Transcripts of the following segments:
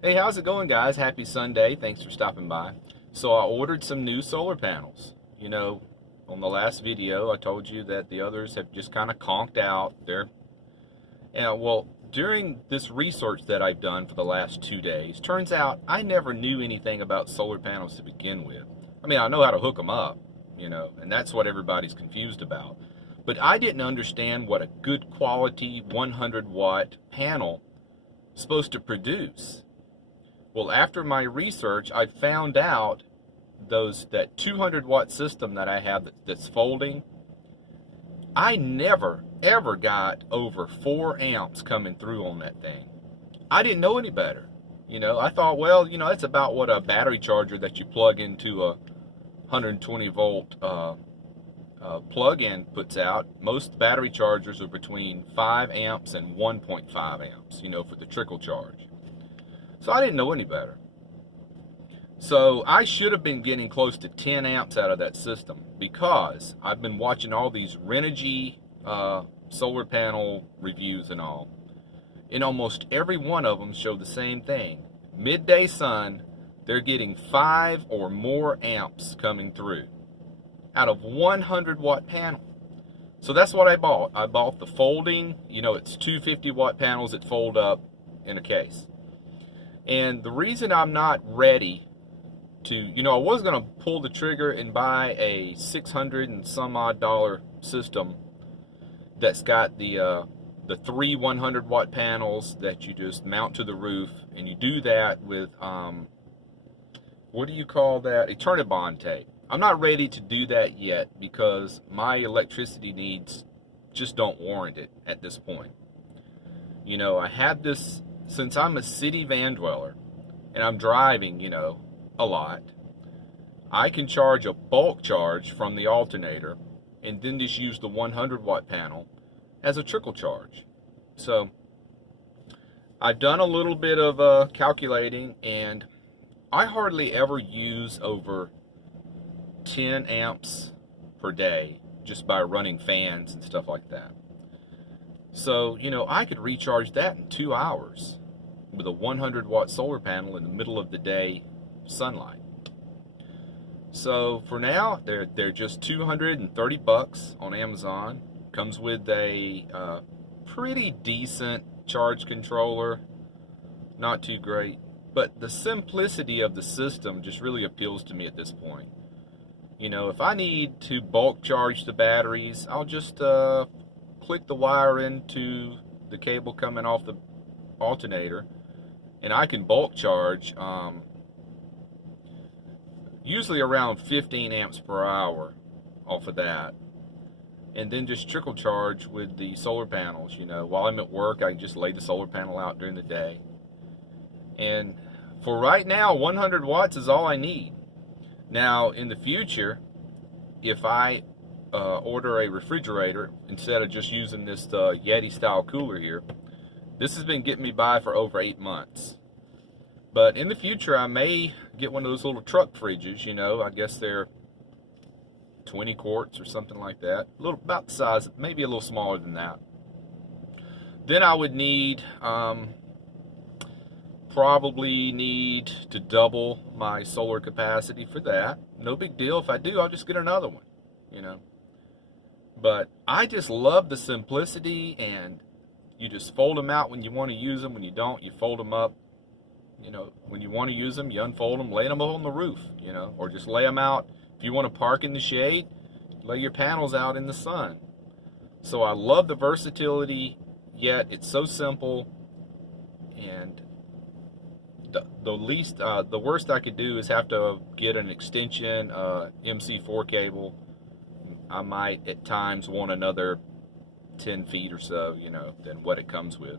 Hey, how's it going, guys? Happy Sunday. Thanks for stopping by. So I ordered some new solar panels. On the last video, I told you that the others have just kind of conked out. During this research that I've done for the last 2 days, turns out I never knew anything about solar panels to begin with. I mean, I know how to hook them up, and that's what everybody's confused about. But I didn't understand what a good quality 100-watt panel is supposed to produce. Well, after my research, I found out that 200-watt system that I have that's folding, I never ever got over 4 amps coming through on that thing. I didn't know any better. I thought, well, that's about what a battery charger that you plug into a 120 volt plug-in puts out. Most battery chargers are between 5 amps and 1.5 amps, for the trickle charge. So I didn't know any better. So I should have been getting close to 10 amps out of that system because I've been watching all these Renogy solar panel reviews and all. And almost every one of them show the same thing. Midday sun, they're getting 5 or more amps coming through out of 100-watt panel. So that's what I bought. I bought the folding, it's 250-watt panels that fold up in a case. And the reason I'm not ready to, I was going to pull the trigger and buy a $600 and some odd system that's got the 3 100-watt panels that you just mount to the roof, and you do that with, what do you call that? Eternibond tape. I'm not ready to do that yet because my electricity needs just don't warrant it at this point. I had this. Since I'm a city van dweller and I'm driving, a lot, I can charge a bulk charge from the alternator and then just use the 100-watt panel as a trickle charge. So I've done a little bit of calculating, and I hardly ever use over 10 amps per day just by running fans and stuff like that. So, I could recharge that in 2 hours with a 100-watt solar panel in the middle of the day sunlight. So for now, they're just $230 on Amazon. Comes with a pretty decent charge controller, not too great, but the simplicity of the system just really appeals to me at this point. If I need to bulk charge the batteries, I'll just click the wire into the cable coming off the alternator, and I can bulk charge usually around 15 amps per hour off of that, and then just trickle charge with the solar panels. While I'm at work, I can just lay the solar panel out during the day. And for right now, 100 watts is all I need. Now in the future, if I order a refrigerator instead of just using this Yeti style cooler here, this has been getting me by for over 8 months. But in the future, I may get one of those little truck fridges. I guess they're 20 quarts or something like that. About the size, maybe a little smaller than that. Then I would probably need to double my solar capacity for that. No big deal. If I do, I'll just get another one, But I just love the simplicity, and you just fold them out when you want to use them. When you don't, you fold them up. When you want to use them, you unfold them, lay them on the roof, or just lay them out. If you want to park in the shade, lay your panels out in the sun. So I love the versatility, yet it's so simple. And the worst I could do is have to get an extension MC4 cable. I might at times want another 10 feet or so, than what it comes with.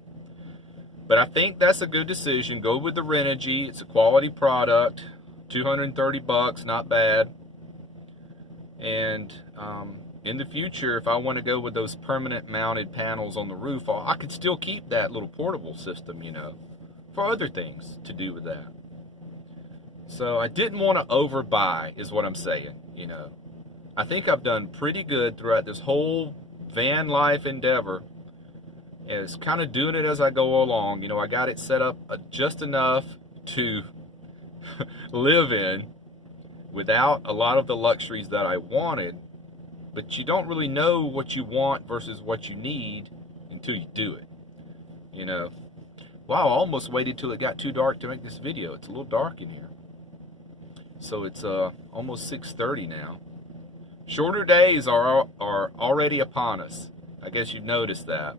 But I think that's a good decision. Go with the Renogy. It's a quality product. $230, not bad. And in the future, if I want to go with those permanent mounted panels on the roof, I could still keep that little portable system, for other things to do with that. So I didn't want to overbuy, is what I'm saying, I think I've done pretty good throughout this whole van life endeavor. Is kind of doing it as I go along. I got it set up just enough to live in without a lot of the luxuries that I wanted, but you don't really know what you want versus what you need until you do it, you know. Wow, I almost waited till it got too dark to make this video. It's a little dark in here. So it's almost 6:30 now. Shorter days are already upon us. I guess you've noticed that.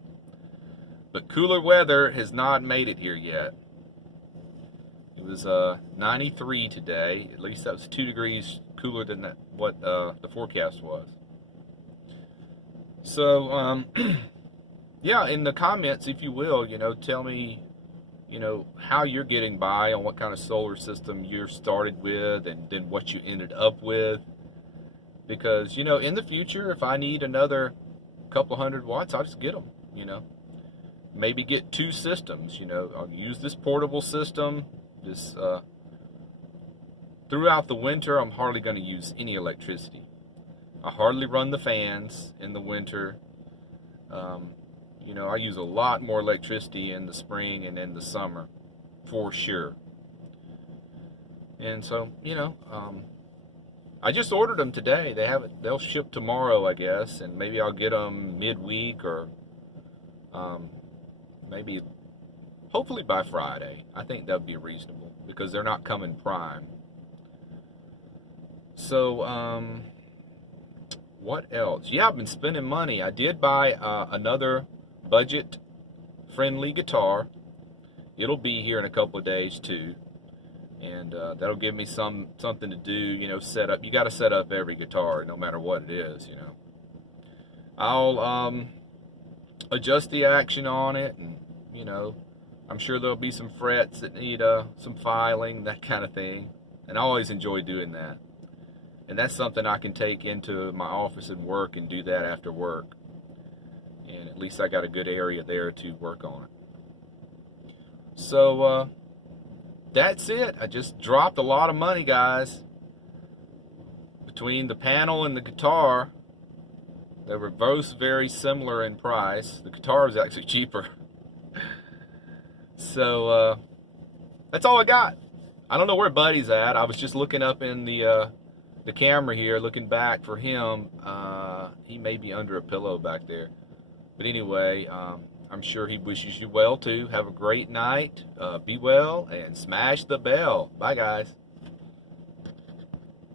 But cooler weather has not made it here yet. It was 93 today. At least that was 2 degrees cooler than what the forecast was. So, yeah, in the comments, if you will, you know, tell me, you know, how you're getting by, on what kind of solar system you started with, and then what you ended up with. Because, you know, in the future, if I need another couple hundred watts, I'll just get them, you know. Maybe get 2 systems, you know. I'll use this portable system. This throughout the winter, I'm hardly going to use any electricity. I hardly run the fans in the winter. You know, I use a lot more electricity in the spring and in the summer, for sure. And so, you know, I just ordered them today. They'll ship tomorrow, I guess, and maybe I'll get them midweek, or maybe, hopefully by Friday. I think that would be reasonable, because they're not coming prime. So, what else? Yeah, I've been spending money. I did buy another budget-friendly guitar. It'll be here in a couple of days too, and that'll give me something to do. You know, set up. You got to set up every guitar, no matter what it is. You know, I'll adjust the action on it, and you know, I'm sure there'll be some frets that need some filing, that kind of thing. And I always enjoy doing that. And that's something I can take into my office and work, and do that after work. And at least I got a good area there to work on it. So that's it. I just dropped a lot of money, guys. Between the panel and the guitar, they were both very similar in price. The guitar is actually cheaper. So that's all I got. I don't know where Buddy's at. I was just looking up in the camera here, looking back for him. He may be under a pillow back there. But anyway, I'm sure he wishes you well too. Have a great night. Be well, and smash the bell. Bye, guys.